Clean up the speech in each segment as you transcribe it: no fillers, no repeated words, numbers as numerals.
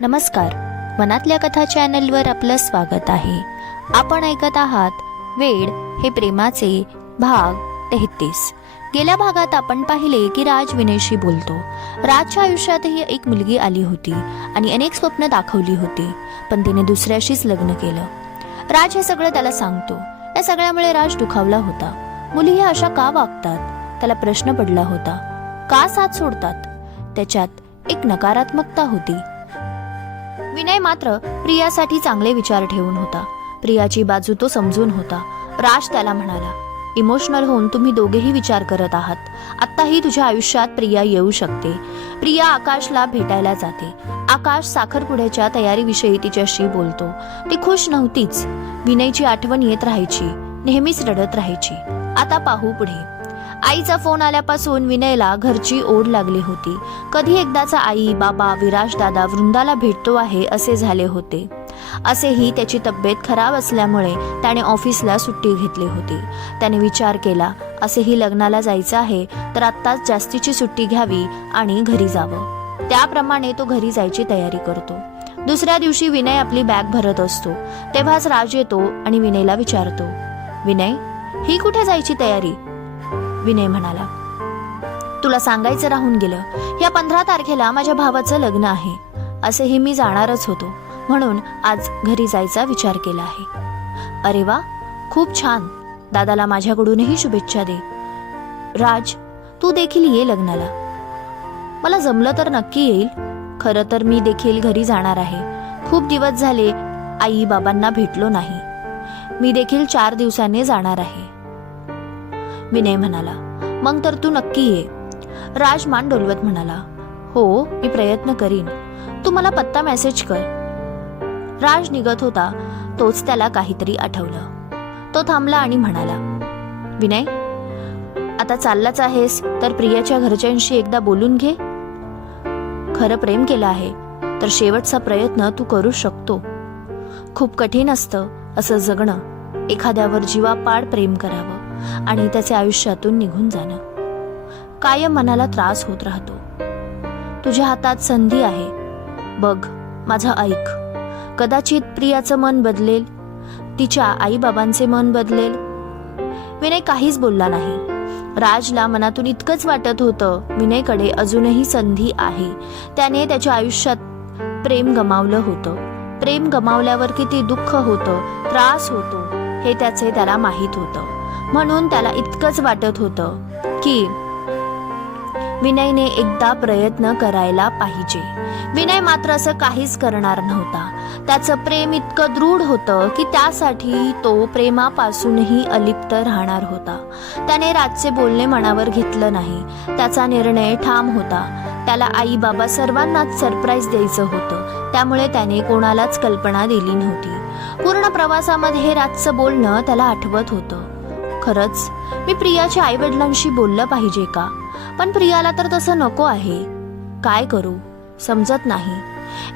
नमस्कार, मनातल्या कथा चॅनलवर आपलं स्वागत आहे. आपण ऐकत आहात वेड हे प्रेमाचे भाग 33. गेल्या भागात आपण पाहिले की राज विनयशी बोलतो. राजच्या आयुष्यातही एक मुलगी आली होती आणि अनेक स्वप्न दाखवली होती, पण तिने दुसऱ्याशीच लग्न केलं. राज हे सगळं त्याला सांगतो. या सगळ्यामुळे राज दुखावला होता. मुली हे अशा का वागतात? त्याला प्रश्न पडला होता. का साथ सोडतात? त्याच्यात एक नकारात्मकता होती. विनय मात्र प्रियासाठी चांगले विचार ठेवून होता. प्रियाची बाजू तो समजून होता. राज त्याला म्हणाला, इमोशनल होऊन तुम्ही दोघेही विचार करत आहात. आत्ताही तुझ्या आयुष्यात प्रिया येऊ शकते. प्रिया आकाशला भेटायला जाते. आकाश साखरपुड्याच्या तयारीविषयी तिच्याशी बोलतो. ती खुश नव्हतीच. विनयची आठवण येत राहायची, नेहमीच रडत राहायची. आता पाहू पुढे. आईचा फोन आल्यापासून विनयला घरची ओढ लागली होती. कधी एकदाचा आई, बाबा, विराज दादा वृंदाला भेटतो आहे असे झाले होते. असेही त्याची तब्येत खराब असल्यामुळे त्याने ऑफिसला सुट्टी घेतली होती. त्याने विचार केला, असेही लग्नाला जायचं आहे तर आत्ताच जास्तीची सुट्टी घ्यावी आणि घरी जावं. त्याप्रमाणे तो घरी जायची तयारी करतो. दुसऱ्या दिवशी विनय आपली बॅग भरत असतो. तेव्हाच राज येतो आणि विनयला विचारतो, विनय, ही कुठे जायची तयारी? विनय म्हणाला, तुला सांगायचं राहून गेलं. या 15 तारखेला माझ्या भावाचं लग्न आहे. असेही मी जाणारच होतो, म्हणून आज घरी जायचा विचार केला आहे. अरे वा, खूप छान. दादाला माझ्याकडूनही शुभेच्छा दे. राज, तू देखील ये लग्नाला. मला जमलं तर नक्की येईल. खरं तर मी देखील घरी जाणार आहे. खूप दिवस झाले आई बाबांना भेटलो नाही. मी देखील 4 दिवसांनी जाणार आहे. विनय म्हणाला, मग तर तू नक्की ये. राज मान डोलवत म्हणाला, हो, मी प्रयत्न करीन. तू मला पत्ता मेसेज कर. राज निघत होता, तोच त्याला काहीतरी आठवलं. तो थांबला आणि म्हणाला, विनय, आता चाललाच आहेस तर प्रियाच्या घरच्यांशी एकदा बोलून घे. खरं प्रेम केलं आहे तर शेवटचा प्रयत्न तू करू शकतो. खूप कठीण असतं असं जगणं, एखाद्यावर जीवापाड प्रेम करावं आणि त्याच्या आयुष्यातून निघून जाणं. कायम मनाला त्रास होत राहतो. तुझ्या हातात संधी आहे. बघ, माझं ऐक. कदाचित प्रियाचं मन बदलेल, तिच्या आई बाबांचे मन बदलेल. विनय काहीच बोलला नाही. राजला मनातून इतकंच वाटत होतं, विनयकडे अजूनही संधी आहे. त्याने त्याच्या आयुष्यात प्रेम गमावलं होतं. प्रेम गमावल्यावर किती दुःख होतं, त्रास होतो हे त्याला माहीत होतं. म्हणून त्याला इतकंच वाटत होतं की विनयने एकदा प्रयत्न करायला पाहिजे. विनय मात्र असं काहीच करणार नव्हता. त्याचं प्रेम इतकं दृढ होतं की त्यासाठी तो प्रेमापासूनही अलिप्त राहणार होता. त्याने राजचे बोलणे मनावर घेतलं नाही. त्याचा निर्णय ठाम होता. त्याला आई बाबा सर्वांनाच सरप्राईज द्यायचं होतं. त्यामुळे त्याने कोणालाच कल्पना दिली नव्हती. पूर्ण प्रवासामध्ये राजचं बोलणं त्याला आठवत होतं. खरंच मी प्रियाच्या आई वडिलांशी बोललं पाहिजे का? पण प्रियाला तर तसं नको आहे. काय करू समजत नाही.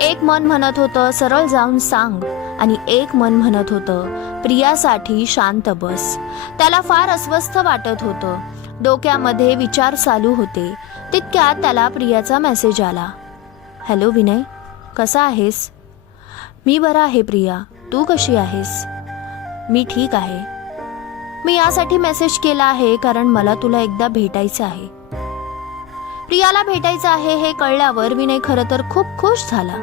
एक मन म्हणत होतं सरळ जाऊन सांग, आणि एक मन म्हणत होतं प्रियासाठी शांत बस. त्याला फार अस्वस्थ वाटत होतं. डोक्यामध्ये विचार चालू होते. तितक्यात त्याला प्रियाचा मेसेज आला. हॅलो विनय, कसा आहेस? मी बरा आहे प्रिया, तू कशी आहेस? मी ठीक आहे. मी यासाठी मेसेज केला आहे कारण मला तुला एकदा भेटायचं आहे. प्रियाला भेटायचं आहे हे कळल्यावर विनय खरं तर खूप खुश झाला.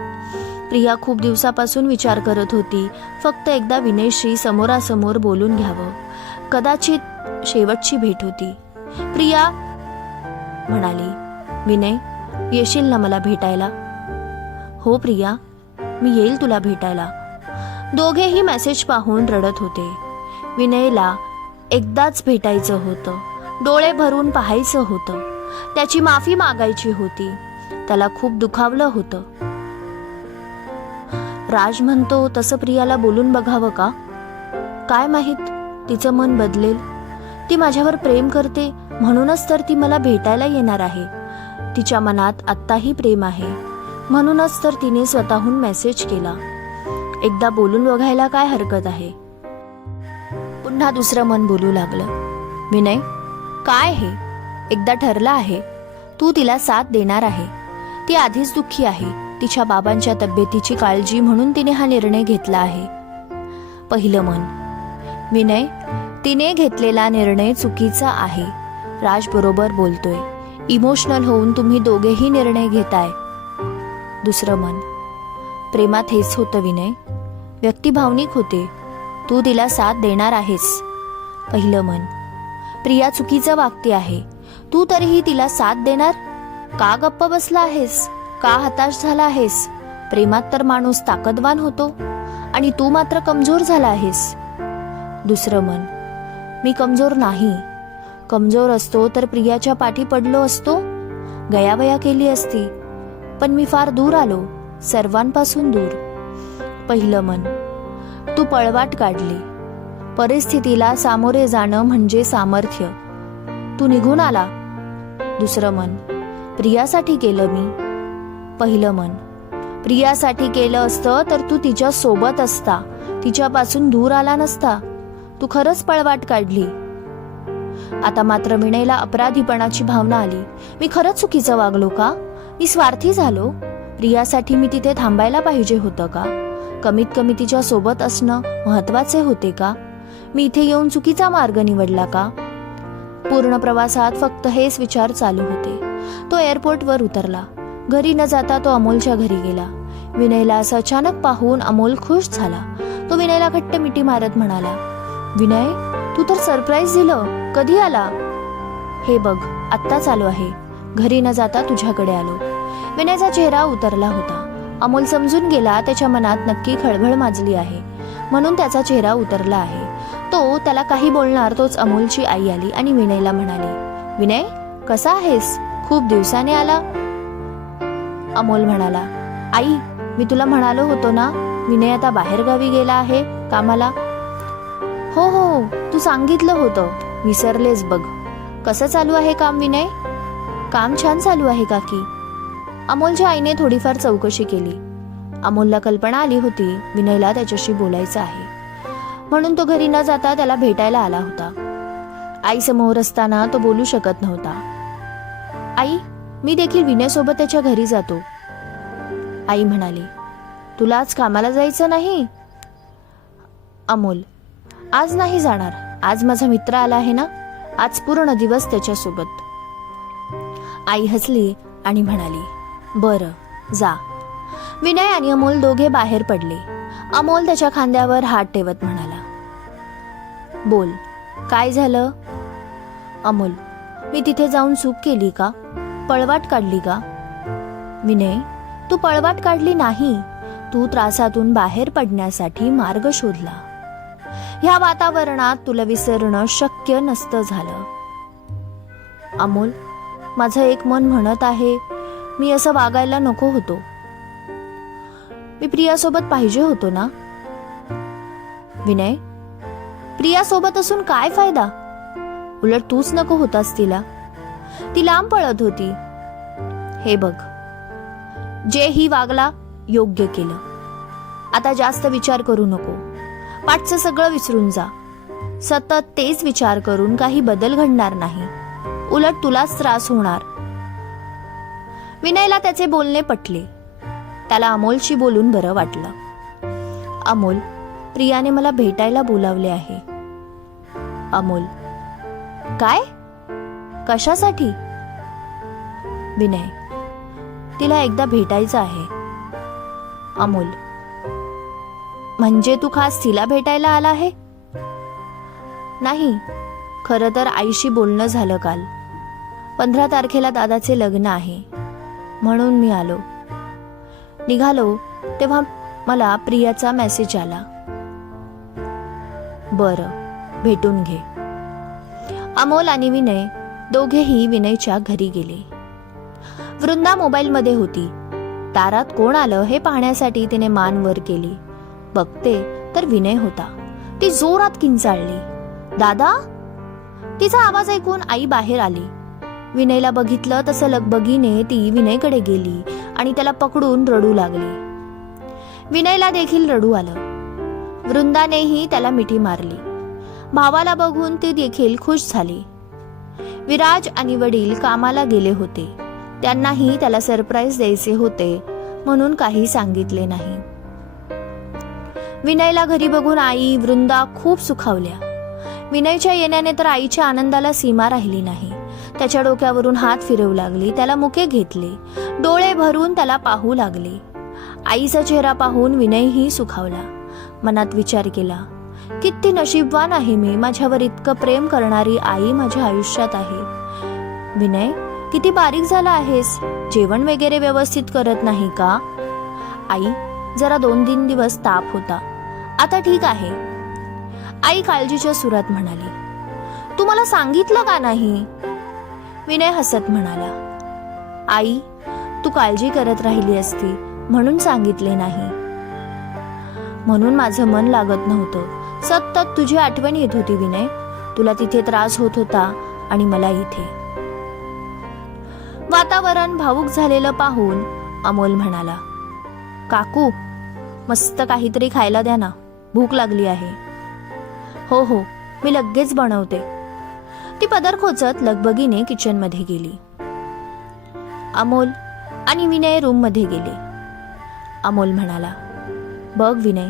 प्रिया खूप दिवसापासून विचार करत होती, फक्त एकदा विनयशी समोरासमोर बोलून घ्यावं. कदाचित शेवटची भेट होती. प्रिया म्हणाली, विनय, येशील ना मला भेटायला? हो प्रिया, मी येईल तुला भेटायला. दोघेही मेसेज पाहून रडत होते. विनयला एकदाच भेटायचं होतं. डोळे भरून पाहायचं होतं. त्याची माफी मागायची होती. त्याला खूप दुखावलं होतं. राज म्हणतो तसं प्रियाला बोलून बघावं का? काय माहित, तिचं मन बदलेल. ती माझ्यावर प्रेम करते म्हणूनच तर ती मला भेटायला येणार आहे. तिच्या मनात आत्ताही प्रेम आहे, म्हणूनच तर तिने स्वतःहून मेसेज केला. एकदा बोलून बघायला काय हरकत आहे? पुन्हा दुसरं मन बोलू लागलं, विनय, काय हे? एकदा ठरलं आहे, तू तिला साथ देणार आहे. ती आधीच दुःखी आहे. तिच्या बाबांच्या तब्येतीची काळजी म्हणून तिने हा निर्णय घेतला आहे. पहिलं मन, विनय, तिने घेतलेला निर्णय चुकीचा आहे. राज बरोबर बोलतोय. इमोशनल होऊन तुम्ही दोघेही निर्णय घेताय. दुसरं मन, प्रेमात हेच होतं विनय. व्यक्ती भावनिक होते. तू तिला साथ देणार आहेस. पहिलं मन, प्रिया चुकीचं वागते आहे. तू तरीही तिला साथ देणार? का गप्प बसला आहेस? का हताश झाला आहेस? प्रेमात तर माणूस ताकदवान होतो आणि तू मात्र कमजोर झाला आहेस. दुसरं मन, मी कमजोर नाही. कमजोर असतो तर प्रियाच्या पाठी पडलो असतो, गयावया केली असती. पण मी फार दूर आलो, सर्वांपासून दूर. पहिलं मन, तू पळवाट काढली. परिस्थितीला सामोरे जाणं म्हणजे सामर्थ्य. तू निघून आला. दुसरं मन, प्रियासाठी केलं मी. पहिलं मन, प्रियासाठी केलं असतं तर तू तिच्या सोबत असता, तिच्यापासून दूर आला नसता. तू खरंच पळवाट काढली. आता मात्र विनयला अपराधीपणाची भावना आली. मी खरंच चुकीचं वागलो का? मी स्वार्थी झालो? प्रियासाठी मी तिथे थांबायला पाहिजे होतं का? कमीत कमी तिच्या सोबत असणं महत्वाचे होते का? मी इथे येऊन चुकीचा मार्ग निवडला का? पूर्ण प्रवासात फक्त हेच विचार चालू होते. तो एअरपोर्टवर उतरला. घरी न जाता तो अमोलच्या घरी गेला. विनयला असं अचानक पाहून अमोल खुश झाला. तो विनयला घट्ट मिठी मारत म्हणाला, विनय, तू तर सरप्राईज दिलं. कधी आला? हे बघ, आत्ताच आलो आहे. घरी न जाता तुझ्याकडे आलो. विनयचा चेहरा उतरला होता. अमोल समजून गेला त्याच्या मनात नक्की खळबळ माजली आहे, म्हणून त्याचा चेहरा उतरला आहे. तो त्याला काही बोलणार तोच अमोलची आई आली आणि विनयला म्हणाली, विनय, कसा आहेस? खूप दिवसाने आला. अमोल म्हणाला, आई, मी तुला म्हणालो होतो ना, विनय आता बाहेरगावी गेला आहे कामाला. हो हो, तू सांगितलं होतं, विसरलेस बघ. कसं चालू आहे काम विनय? काम छान चालू आहे काकी. अमोलच्या आईने थोडीफार चौकशी केली. अमोलला कल्पना आली होती विनयला त्याच्याशी बोलायचं आहे, म्हणून तो घरी न जाता त्याला भेटायला आला होता. आई समोर असताना तो बोलू शकत नव्हता. आई, मी देखील विनय सोबत त्याच्या घरी जातो. आई म्हणाली, तुला आज कामाला जायचं नाही? अमोल, आज नाही जाणार. आज माझा मित्र आला आहे ना, आज पूर्ण दिवस त्याच्यासोबत. आई हसली आणि म्हणाली, बरं, जा. विनय आणि अमोल दोघे बाहेर पडले. अमोल त्याच्या खांद्यावर हात ठेवत म्हणाला, बोल, काय झालं? अमोल, मी तिथे जाऊन चूक केली का? पळवाट काढली का? विनय, तू पळवाट काढली नाही. तू त्रासातून बाहेर पडण्यासाठी मार्ग शोधला. ह्या वातावरणात तुला विसरणं शक्य नसतं झालं. अमोल, माझं एक मन म्हणत आहे, मी असं वागायला नको होतो. मी प्रियासोबत पाहिजे होतो ना. विनय, प्रियासोबत असून काय फायदा? उलट तूच नको होतास तिला. ती लांब पळत होती. हे बघ, जे ही वागला योग्य केलं. आता जास्त विचार करू नको. पाठचं सगळं विसरून जा. सतत तेच विचार करून काही बदल घडणार नाही, उलट तुलाच त्रास होणार. विनयला त्याचे बोलणे पटले. त्याला अमोलशी बोलून बरं वाटलं. अमोल, प्रियाने मला भेटायला बोलावले आहे. अमोल, काय? कशासाठी? विनय, तिला एकदा भेटायचं आहे. अमोल, म्हणजे तू खास तिला भेटायला आला आहे? नाही, खरं तर आईशी बोलणं झालं काल. 15 तारखेला दादाचे लग्न आहे, म्हणून मी आलो. निघालो तेव्हा मला प्रियाचा मेसेज आला. बरं, भेटून घे. अमोल आणि विनय दोघेही विनयच्या घरी गेले. वृंदा मोबाईलमध्ये होती. दारात कोण आलं हे पाहण्यासाठी तिने मान वर केली. बघते तर विनय होता. ती जोरात किंचाळली, दादा. तिचा आवाज ऐकून आई बाहेर आली. विनयला बघितलं तसं लगबगीने ती विनयकडे गेली आणि त्याला पकडून रडू लागली. विनयला देखील रडू आलं. वृंदानेही त्याला मिठी मारली. भावाला बघून ती देखील खुश झाली. विराज आणि वडील कामाला गेले होते. त्यांनाही त्याला सरप्राईज द्यायचे होते, म्हणून काही सांगितले नाही. विनयला घरी बघून आई, वृंदा खूप सुखावल्या. विनयच्या येण्याने तर आईच्या आनंदाला सीमा राहिली नाही. त्याच्या डोक्यावरून हात फिरवू लागली, त्याला मुके घेतले, डोळे भरून त्याला पाहू लागले. आईचा चेहरा पाहून विनयही सुखावला. मनात विचार केला, किती नशीबवान आहे मी, माझ्यावर इतकं प्रेम करणारी आई माझ्या आयुष्यात आहे. विनय, किती बारीक झाला आहेस, जेवण वगैरे व्यवस्थित करत नाही का? आई, जरा 2-3 दिवस ताप होता, आता ठीक आहे. आई काळजीच्या सुरात म्हणाली. तू मला सांगितलं का नाही? विनय हसत म्हणाला, आई, तू काळजी करत राहिली असती म्हणून सांगितले नाही. म्हणून माझं मन लागत नव्हतं. सतत तुझी आठवण येत होती विनय. तुला तिथे त्रास होत होता आणि मला इथे. वातावरण भावुक झालेलं पाहून अमोल म्हणाला, काकू, मस्त काहीतरी खायला द्या ना, भूक लागली आहे. हो हो, मी लगेच बनवते. ती पदर खोचत लगबगीने किचन मध्ये गेली. अमोल आणि विनय रूम मध्ये गेले. अमोल म्हणाला, बघ विनय,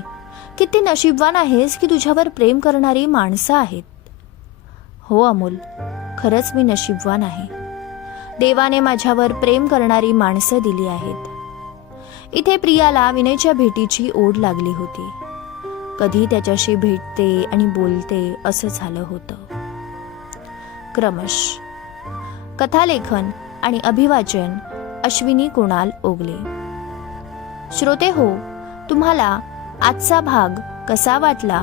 किती नशीबवान आहेस की तुझ्यावर प्रेम करणारी माणसं आहेत. हो अमोल, खरंच मी नशीबवान आहे. देवाने माझ्यावर प्रेम करणारी माणसं दिली आहेत. इथे प्रियाला विनयच्या भेटीची ओढ लागली होती. कधी त्याच्याशी भेटते आणि बोलते असं झालं होतं. क्रमश कथालेखन आणि अभिवाचन अश्विनी कुणाल ओगले. श्रोते हो, तुम्हाला आजचा भाग कसा वाटला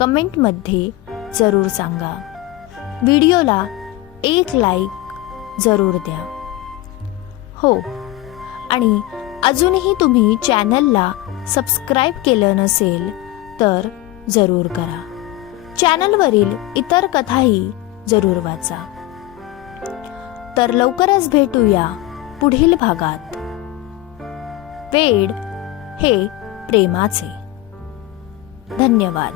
कमेंटमध्ये जरूर सांगा. व्हिडिओला 1 लाईक जरूर द्या. हो, आणि अजूनही तुम्ही चॅनलला सबस्क्राईब केलं नसेल तर जरूर करा. चॅनलवरील इतर कथाही जरूर वाचा. तर लवकरच भेटूया पुढील भागात. वेड हे प्रेमाचे. धन्यवाद.